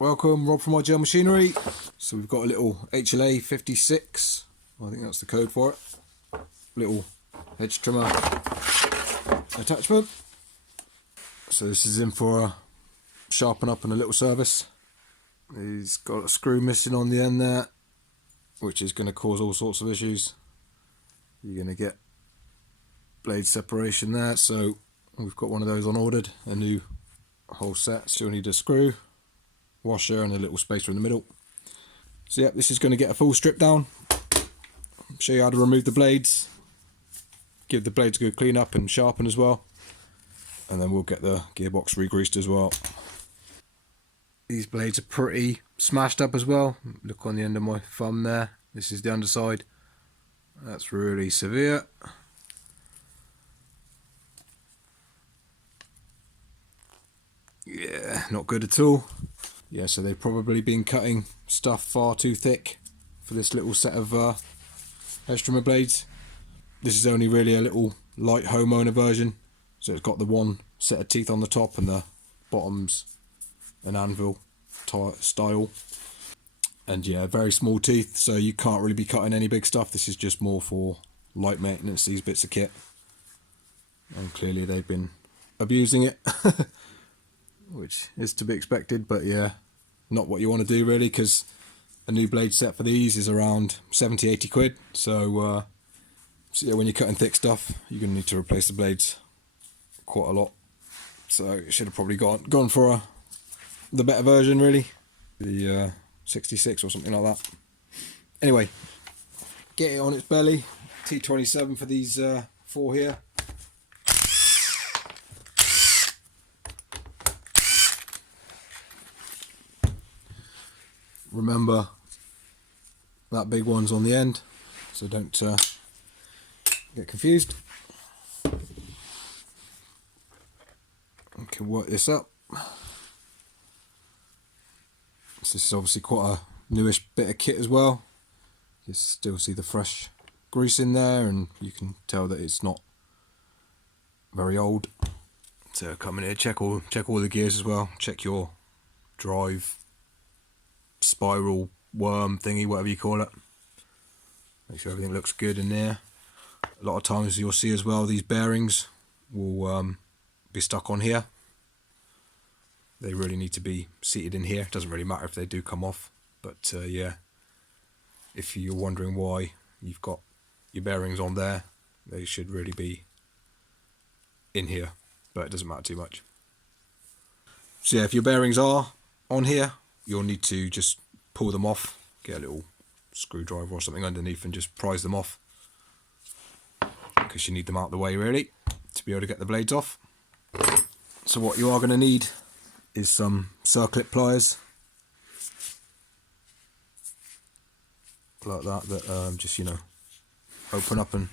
Welcome, Rob from RGL Machinery. So we've got a little HLA 56, I think that's the code for it. Little hedge trimmer attachment. So this is in for a sharpen up and a little service. He's got a screw missing on the end there, which is going to cause all sorts of issues. You're going to get blade separation there, so we've got one of those on ordered, a new whole set. Still need a screw, washer and a little spacer in the middle. So yeah, this is going to get a full strip down. Show you how to remove the blades, give the blades a good clean up and sharpen as well, and then we'll get the gearbox re-greased as well. These blades are pretty smashed up as well. Look on the end of my thumb there, this is the underside. That's really severe. Yeah, not good at all. Yeah, so they've probably been cutting stuff far too thick for this little set of hedge trimmer blades. This is only really a little light homeowner version, so it's got the one set of teeth on the top and the bottom's an anvil style. And yeah, very small teeth, so you can't really be cutting any big stuff. This is just more for light maintenance, these bits of kit. And clearly they've been abusing it. Which is to be expected, but yeah, not what you want to do really, because a new blade set for these is around 70-80 quid. So yeah, when you're cutting thick stuff, you're going to need to replace the blades quite a lot. So you should have probably gone for the better version really, the 66 or something like that. Anyway, get it on its belly. T27 for these four here. Remember that big one's on the end, so don't get confused. We can work this up. This is obviously quite a newish bit of kit as well. You still see the fresh grease in there, and you can tell that it's not very old. So come in here, check all the gears as well. Check your drive, spiral, worm thingy, whatever you call it. Make sure everything looks good in there. A lot of times you'll see as well these bearings will be stuck on here. They really need to be seated in here. It doesn't really matter if they do come off, but yeah, if you're wondering why you've got your bearings on there, they should really be in here, but it doesn't matter too much. So yeah, if your bearings are on here, you'll need to just pull them off, get a little screwdriver or something underneath and just prise them off, because you need them out of the way really to be able to get the blades off. So what you are going to need is some circlip pliers like that just, you know, open up and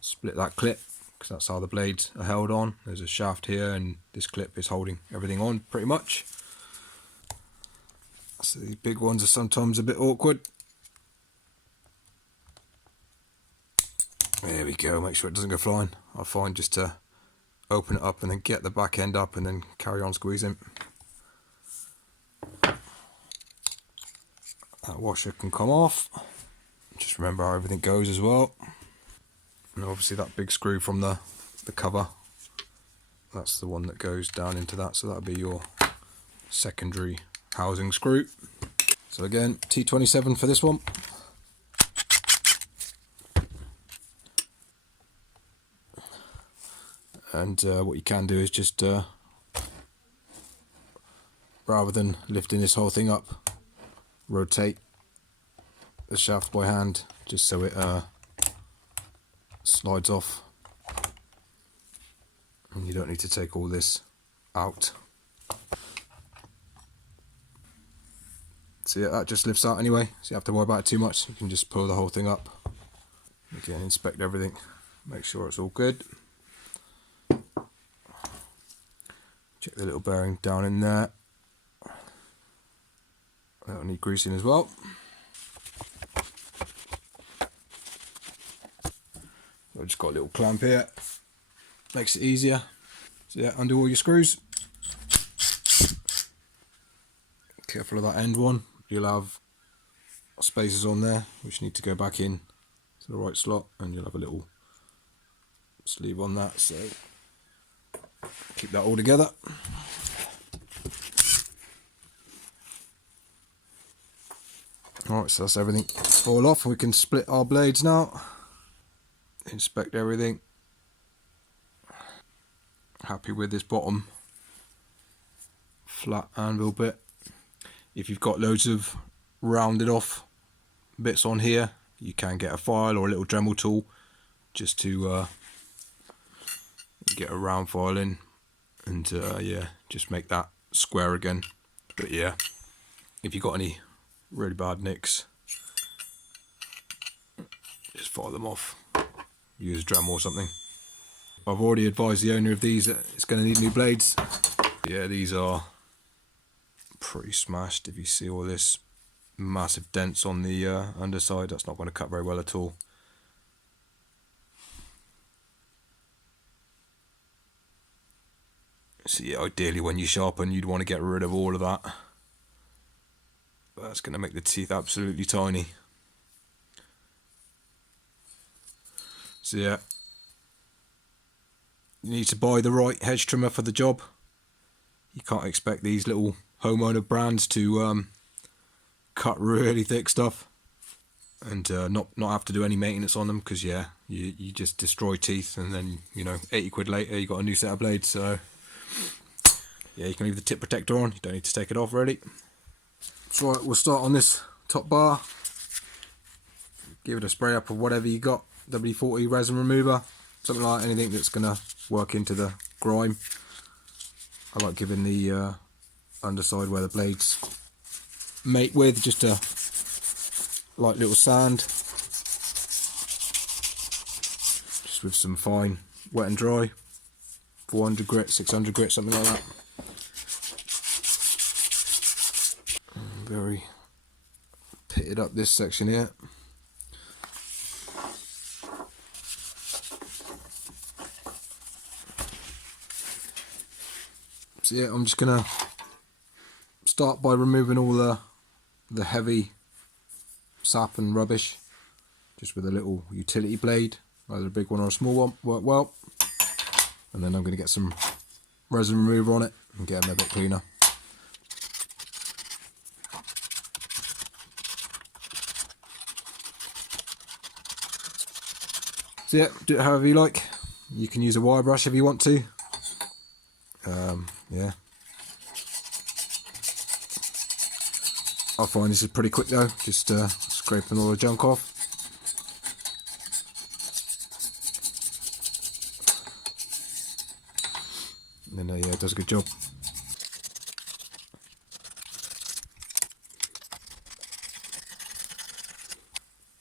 split that clip, because that's how the blades are held on. There's a shaft here and this clip is holding everything on pretty much. So these big ones are sometimes a bit awkward. There we go, make sure it doesn't go flying. I find just to open it up and then get the back end up and then carry on squeezing. That washer can come off. Just remember how everything goes as well. And obviously that big screw from the cover, that's the one that goes down into that, so that'll be your secondary housing screw. So again, T27 for this one. And what you can do is just rather than lifting this whole thing up, rotate the shaft by hand just so it slides off, and you don't need to take all this out. So yeah, that just lifts out anyway, so you have to worry about it too much. You can just pull the whole thing up. Again, inspect everything, make sure it's all good. Check the little bearing down in there. That'll need greasing as well. I've just got a little clamp here, makes it easier. So yeah, undo all your screws. Careful of that end one, you'll have spaces on there which need to go back in to the right slot, and you'll have a little sleeve on that, so keep that all together. Alright, so that's everything all off. We can split our blades now, inspect everything. Happy with this bottom flat anvil bit. If you've got loads of rounded off bits on here, you can get a file or a little Dremel tool just to get a round file in, and yeah, just make that square again. But yeah, if you've got any really bad nicks, just file them off, use a Dremel or something. I've already advised the owner of these that it's going to need new blades. Yeah, these are pretty smashed. If you see all this massive dents on the underside, that's not going to cut very well at all. So yeah, ideally when you sharpen, you'd want to get rid of all of that. But that's going to make the teeth absolutely tiny. So yeah, you need to buy the right hedge trimmer for the job. You can't expect these little homeowner brands to cut really thick stuff and not have to do any maintenance on them, because yeah, you just destroy teeth, and then, you know, 80 quid later you got a new set of blades. So yeah, you can leave the tip protector on, you don't need to take it off really. So right, we'll start on this top bar. Give it a spray up of whatever you got, WD-40 resin remover, something like anything that's gonna work into the grime. I like giving the underside where the blades mate with just a light little sand, just with some fine wet and dry, 400 grit, 600 grit, something like that. Very pitted up this section here. So yeah, I'm just gonna start by removing all the heavy sap and rubbish, just with a little utility blade, either a big one or a small one, work well. And then I'm going to get some resin remover on it and get them a bit cleaner. So yeah, do it however you like. You can use a wire brush if you want to. Yeah. I find this is pretty quick though, just scraping all the junk off. And then yeah, it does a good job.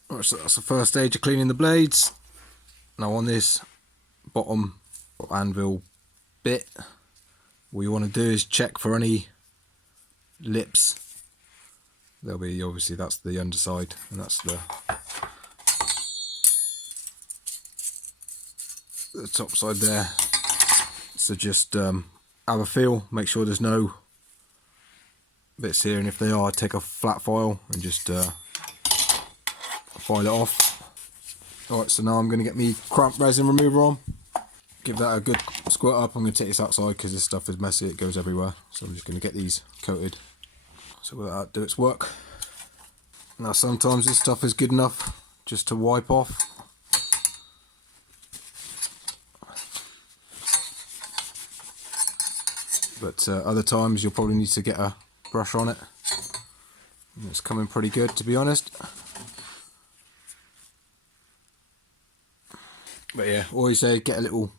Alright, so that's the first stage of cleaning the blades. Now on this bottom anvil bit, what you want to do is check for any lips. There'll be, obviously that's the underside, and that's the top side there. So just have a feel, make sure there's no bits here, and if they are, take a flat file and just file it off. Alright, so now I'm going to get me cramp resin remover on. Give that a good squirt up. I'm going to take this outside because this stuff is messy, it goes everywhere. So I'm just going to get these coated. So let that do its work. Now sometimes this stuff is good enough just to wipe off. But other times you'll probably need to get a brush on it. And it's coming pretty good, to be honest. But yeah, always say get a little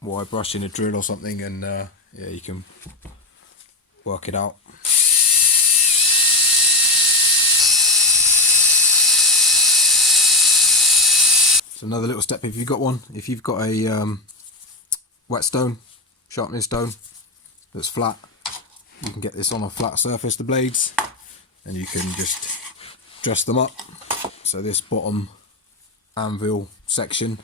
wire brush in a drill or something, and yeah, you can work it out. So another little step, if you've got one, if you've got a whetstone, sharpening stone that's flat, you can get this on a flat surface, the blades, and you can just dress them up. So this bottom anvil section,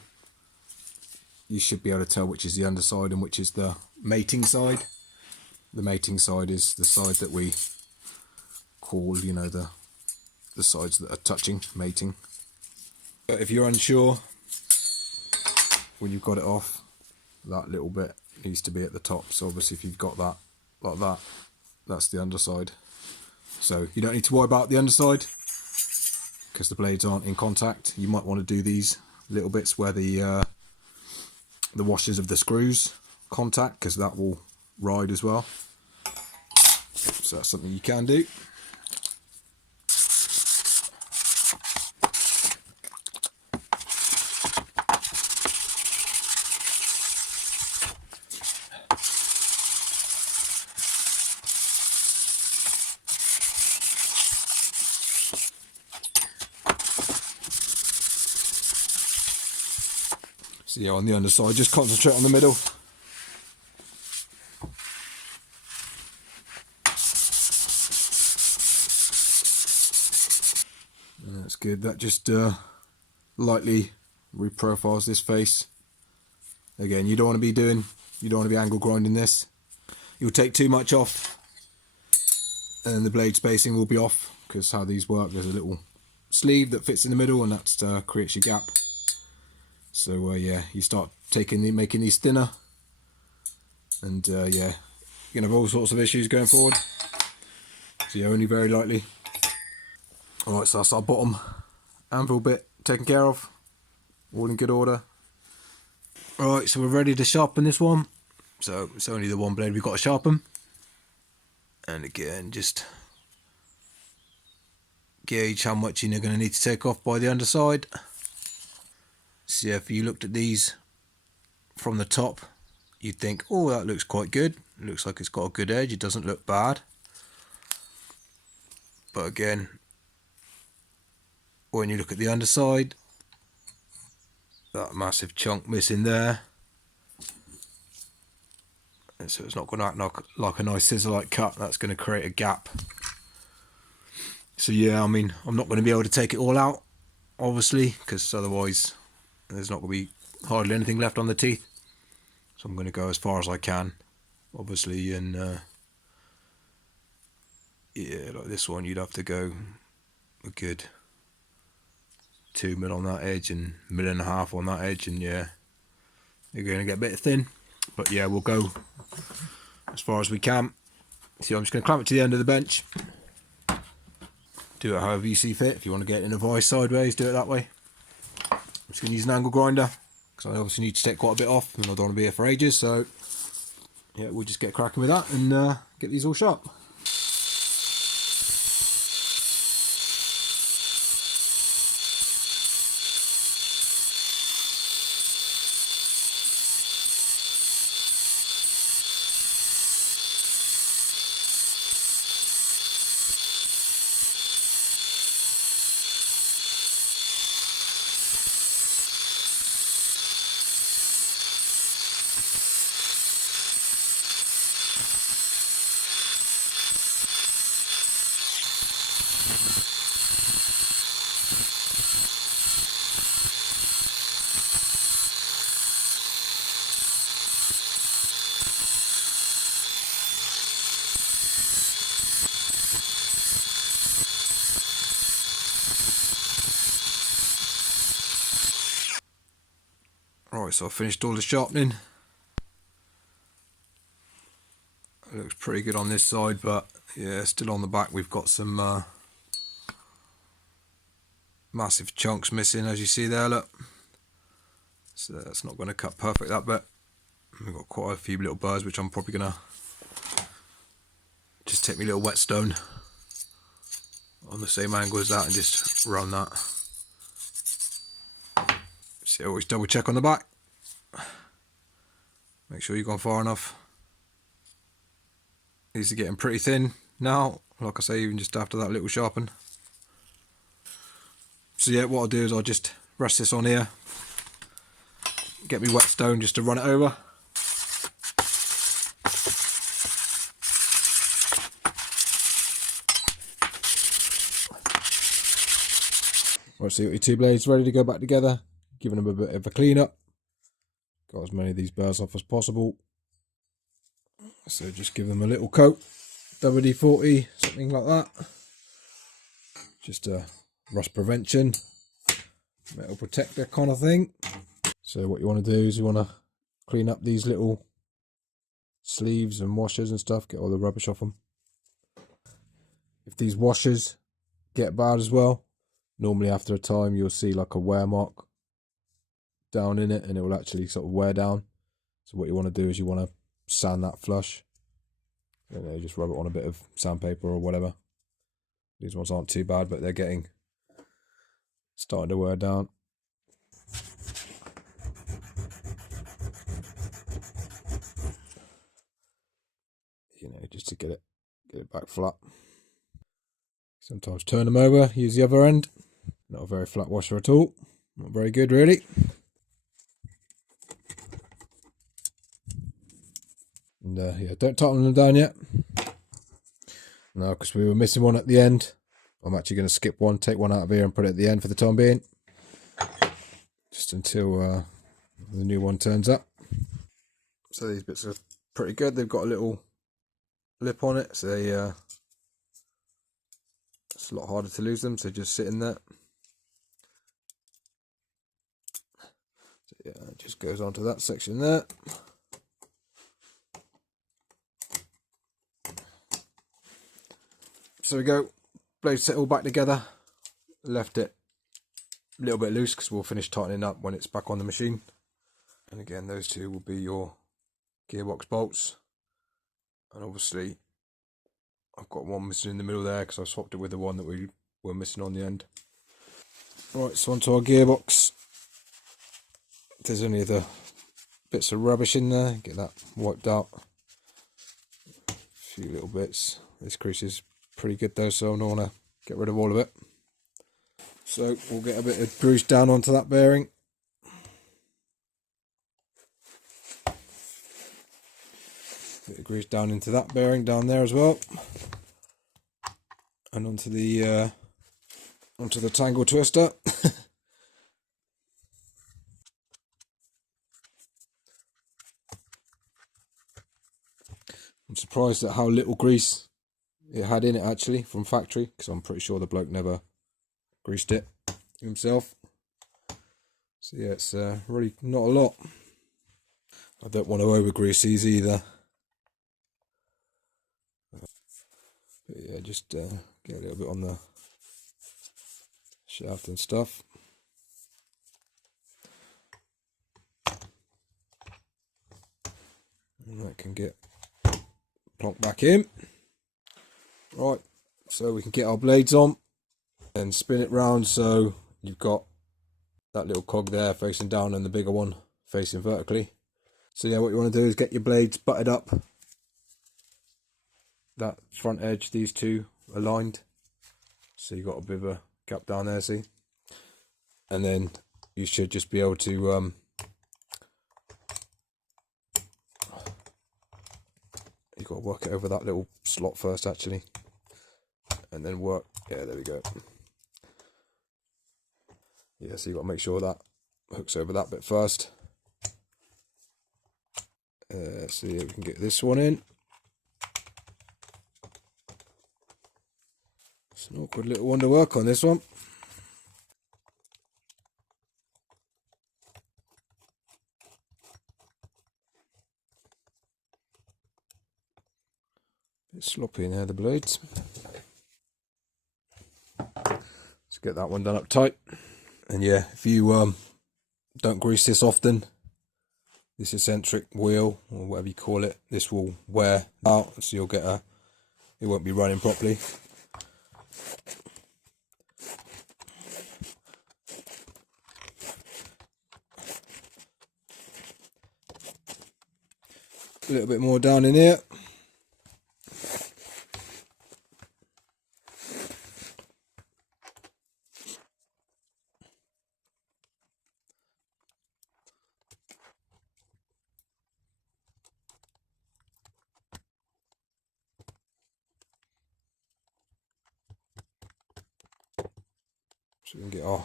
you should be able to tell which is the underside and which is the mating side. The mating side is the side that we all, you know, the sides that are touching, mating. But if you're unsure when you've got it off, that little bit needs to be at the top. So obviously if you've got that like that, that's the underside. So you don't need to worry about the underside because the blades aren't in contact. You might want to do these little bits where the washers of the screws contact, because that will ride as well. So that's something you can do. So yeah, on the underside, just concentrate on the middle. And that's good. That just lightly reprofiles this face. Again, you don't want to be angle grinding this. You'll take too much off, and the blade spacing will be off, because how these work, there's a little sleeve that fits in the middle, and that creates your gap. So yeah, you start making these thinner, and yeah, you're gonna have all sorts of issues going forward. So yeah, only very lightly. Alright, so that's our bottom anvil bit taken care of, all in good order. Alright, so we're ready to sharpen this one. So it's only the one blade we've got to sharpen. And again, just gauge how much you're going to need to take off by the underside. So yeah, if you looked at these from the top, you'd think, oh, that looks quite good. It looks like it's got a good edge. It doesn't look bad. But again, when you look at the underside, that massive chunk missing there. And so it's not going to act like a nice scissor-like cut. That's going to create a gap. So yeah, I mean, I'm not going to be able to take it all out, obviously, because otherwise there's not going to be hardly anything left on the teeth. So I'm going to go as far as I can, obviously, and yeah, like this one, you'd have to go a good 2 mil on that edge and 1.5 mil on that edge, and yeah, you're going to get a bit thin. But yeah, we'll go as far as we can. So I'm just going to clamp it to the end of the bench. Do it however you see fit. If you want to get it in a vise sideways, do it that way. I'm just going to use an angle grinder, because I obviously need to take quite a bit off, and I don't want to be here for ages. So yeah, we'll just get cracking with that and get these all sharp. Alright, so I've finished all the sharpening. It looks pretty good on this side, but yeah, still on the back we've got some massive chunks missing, as you see there, look. So that's not going to cut perfect, that bit. We've got quite a few little burrs, which I'm probably going to just take my little whetstone on the same angle as that and just run that. So always double check on the back. Make sure you've gone far enough. These are getting pretty thin now, like I say, even just after that little sharpen. So yeah, what I'll do is I'll just rest this on here, get me whetstone just to run it over. Right, so you got your two blades ready to go back together, giving them a bit of a clean up. Got as many of these burrs off as possible. So just give them a little coat, WD-40, something like that. just a rust prevention, metal protector kind of thing. So what you want to do is you want to clean up these little sleeves and washers and stuff, get all the rubbish off them. If these washers get bad as well, normally after a time you'll see like a wear mark down in it, and it will actually sort of wear down. So what you want to do is you want to sand that flush. You know, just rub it on a bit of sandpaper or whatever. These ones aren't too bad, but they're starting to wear down. You know, just to get it back flat. Sometimes turn them over, use the other end. Not a very flat washer at all. Not very good, really. And yeah, don't tighten them down yet. No, because we were missing one at the end. I'm actually going to skip one, take one out of here and put it at the end for the time being. Just until the new one turns up. So these bits are pretty good. They've got a little lip on it, so it's a lot harder to lose them, so just sit in there. So yeah, it just goes onto that section there. So we go, blade set all back together. Left it a little bit loose because we'll finish tightening up when it's back on the machine. And again, those two will be your gearbox bolts. And obviously I've got one missing in the middle there because I swapped it with the one that we were missing on the end. Right, so onto our gearbox. There's only the bits of rubbish in there, get that wiped out. A few little bits. This crease is pretty good though, so I don't want to get rid of all of it. So we'll get a bit of grease down onto that bearing. Bit of grease down into that bearing down there as well, and onto the tangle twister. I'm surprised at how little grease it had in it actually from factory, because I'm pretty sure the bloke never greased it himself. So yeah, it's really not a lot. I don't want to over grease these either. But yeah, just get a little bit on the shaft and stuff. And that can get plonked back in. Right, so we can get our blades on and spin it round so you've got that little cog there facing down and the bigger one facing vertically. So yeah, what you want to do is get your blades butted up. That front edge, these two aligned. So you've got a bit of a gap down there, see? And then you should just be able to you've got to work it over that little slot first actually. And then work, yeah, there we go. Yeah, so you've got to make sure that hooks over that bit first. See if we can get this one in. It's an awkward little one to work on, this one. Bit sloppy in there, the blades. Let's get that one done up tight. And yeah, if you don't grease this often, this eccentric wheel or whatever you call it, this will wear out, so you'll get it won't be running properly. A little bit more down in here. So we can get our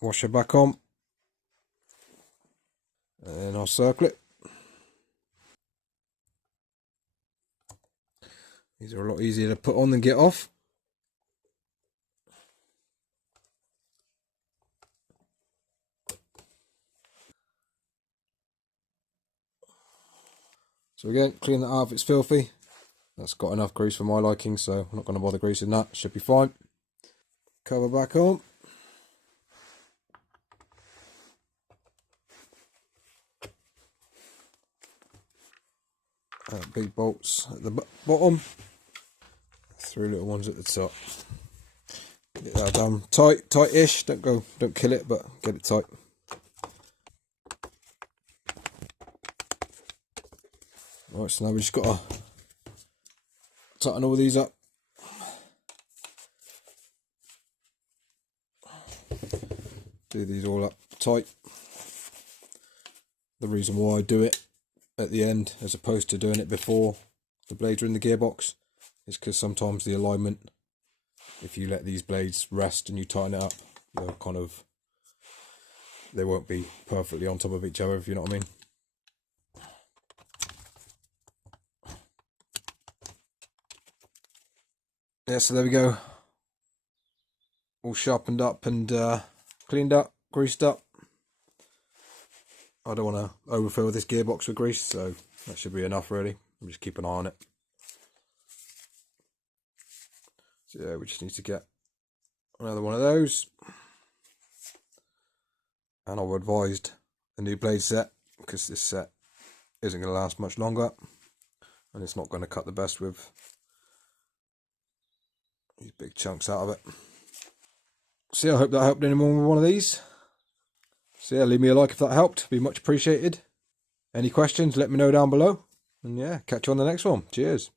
washer back on, and then I'll circle it. These are a lot easier to put on than get off. So again, clean that out if it's filthy. That's got enough grease for my liking, so I'm not going to bother greasing that. Should be fine. Cover back on. Big bolts at the bottom. 3 little ones at the top. Get that done tight-ish. Don't kill it, but get it tight. Right, so now we just got to tighten all these up. Do these all up tight. The reason why I do it at the end as opposed to doing it before the blades are in the gearbox is because sometimes the alignment, if you let these blades rest and you tighten it up, they won't be perfectly on top of each other, if you know what I mean. Yeah, so there we go. All sharpened up and cleaned up, greased up. I don't want to overfill this gearbox with grease, so that should be enough really. I'm just keep an eye on it. So yeah, we just need to get another one of those. And I've advised a new blade set, because this set isn't going to last much longer. And it's not going to cut the best with these big chunks out of it. So yeah, I hope that helped anyone with one of these. So yeah, leave me a like if that helped, be much appreciated. Any questions, let me know down below. And yeah, catch you on the next one. Cheers.